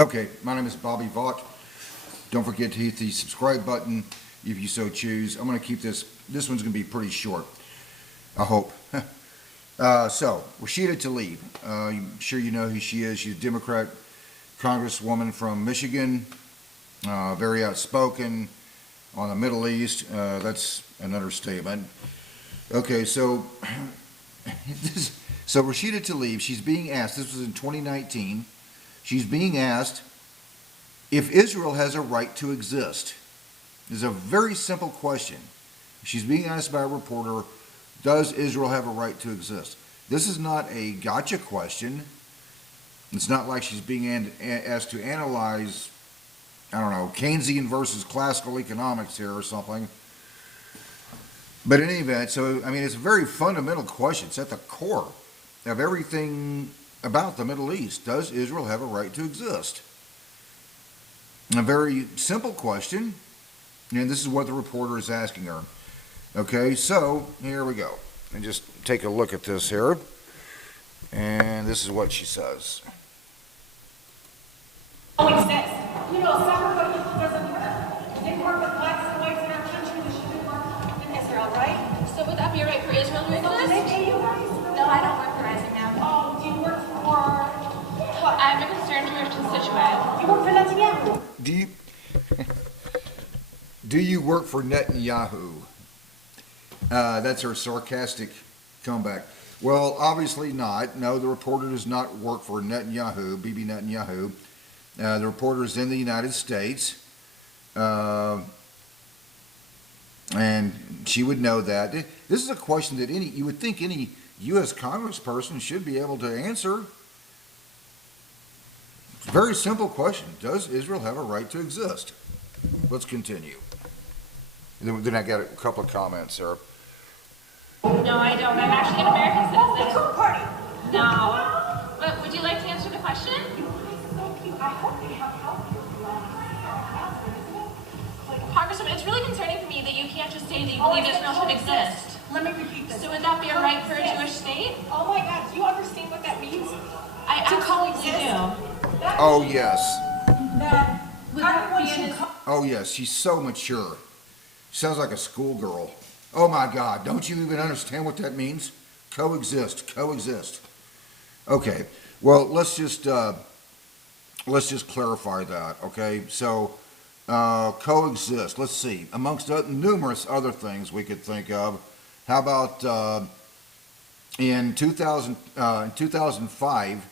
Okay, my name is Bobby Vaught. Don't forget to hit the subscribe button if you so choose. I'm going to keep this one's going to be pretty short, I hope. So, Rashida Tlaib, I'm sure you know who she is. She's a Democrat congresswoman from Michigan, very outspoken on the Middle East. That's an understatement. Okay, so, so Rashida Tlaib, she's being asked, this was in 2019, she's being asked if Israel has a right to exist. It's a very simple question. She's being asked by a reporter, does Israel have a right to exist? This is not a gotcha question. It's not like she's being asked to analyze, I don't know, Keynesian versus classical economics here or something. But in any event, so, I mean, it's a very fundamental question. It's at the core of everything about the Middle East. Does Israel have a right to exist? A very simple question, and this is what the reporter is asking her. Okay, so here we go. And just take a look at this here. And this is what she says. Exist. You know, everybody doesn't work. They work with blacks and whites in our country. They shouldn't work in Israel, right? So would that be right for Israel to exist? Do they pay you guys? No, I don't work for Rising now. Oh, do you work for what? I'm a concerned Jewish constituent. You work for Netanyahu. Do you work for Netanyahu? That's her sarcastic comeback. Well, obviously not. No, the reporter does not work for Netanyahu, Bibi Netanyahu. The reporter is in the United States, and she would know that. This is a question that you would think any U.S. congressperson should be able to answer. It's a very simple question. Does Israel have a right to exist? Let's continue. Then I got a couple of comments there. No, I don't. I'm actually an American citizen. Cool party. No. But would you like to answer the question? So cute. I hope they have help you. Congresswoman, it's really concerning for me that you can't just say that you believe Israel should exist. Let me repeat this. So would that be a right for a Jewish state? Oh my God, do you understand what that means? I To absolutely coexist? do. Oh, yes. That everyone should Oh, yes. She's so mature. Sounds like a schoolgirl. Oh, my God. Don't you even understand what that means? Coexist. Coexist. Okay. Well, let's just clarify that, okay? So, coexist. Let's see. Amongst numerous other things we could think of, how about in 2005,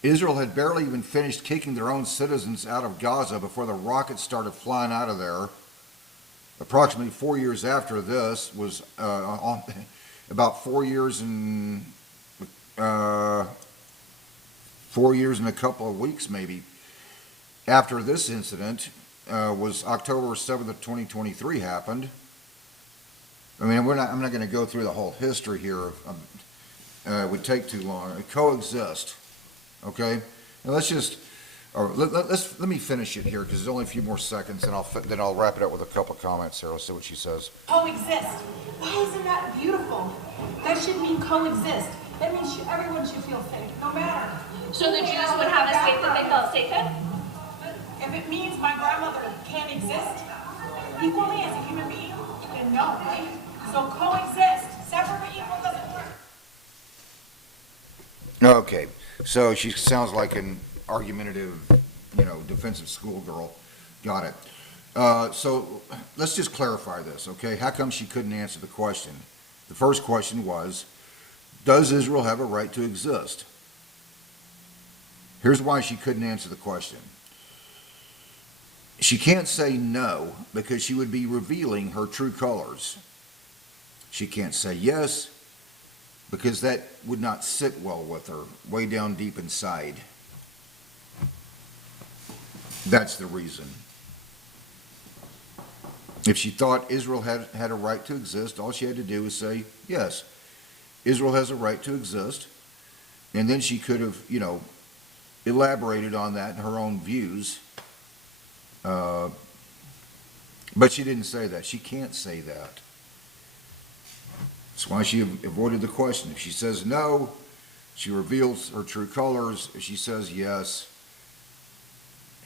Israel had barely even finished kicking their own citizens out of Gaza before the rockets started flying out of there. Approximately 4 years after this was about 4 years and 4 years and a couple of weeks maybe after this incident was October 7th of 2023 happened. I mean, I'm not going to go through the whole history here. It would take too long. Coexist. Okay, now let's just, let me finish it here because there's only a few more seconds, and then I'll wrap it up with a couple of comments here. Let's see what she says. coexist. Why isn't that beautiful? That should mean coexist. That means everyone should feel safe, no matter. So the Jews would have a state that they felt safe in? If it means my grandmother can't exist equally as a human being, then no, right? So coexist. Separate but equal doesn't work. Okay, so she sounds like an argumentative, defensive schoolgirl. Got it. So let's just clarify this, okay? How come she couldn't answer the question? The first question was, does Israel have a right to exist? Here's why she couldn't answer the question. She can't say no because she would be revealing her true colors. She can't say yes because that would not sit well with her, way down deep inside. That's the reason. If she thought Israel had a right to exist, all she had to do was say, yes, Israel has a right to exist. And then she could have, elaborated on that in her own views. But she didn't say that. She can't say that. That's why she avoided the question. If she says no, she reveals her true colors. If she says yes,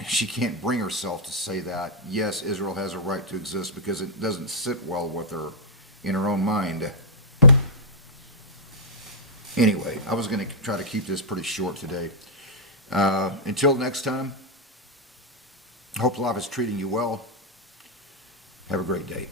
she can't bring herself to say that, yes, Israel has a right to exist, because it doesn't sit well with her in her own mind. Anyway, I was going to try to keep this pretty short today. Until next time, hope life is treating you well. Have a great day.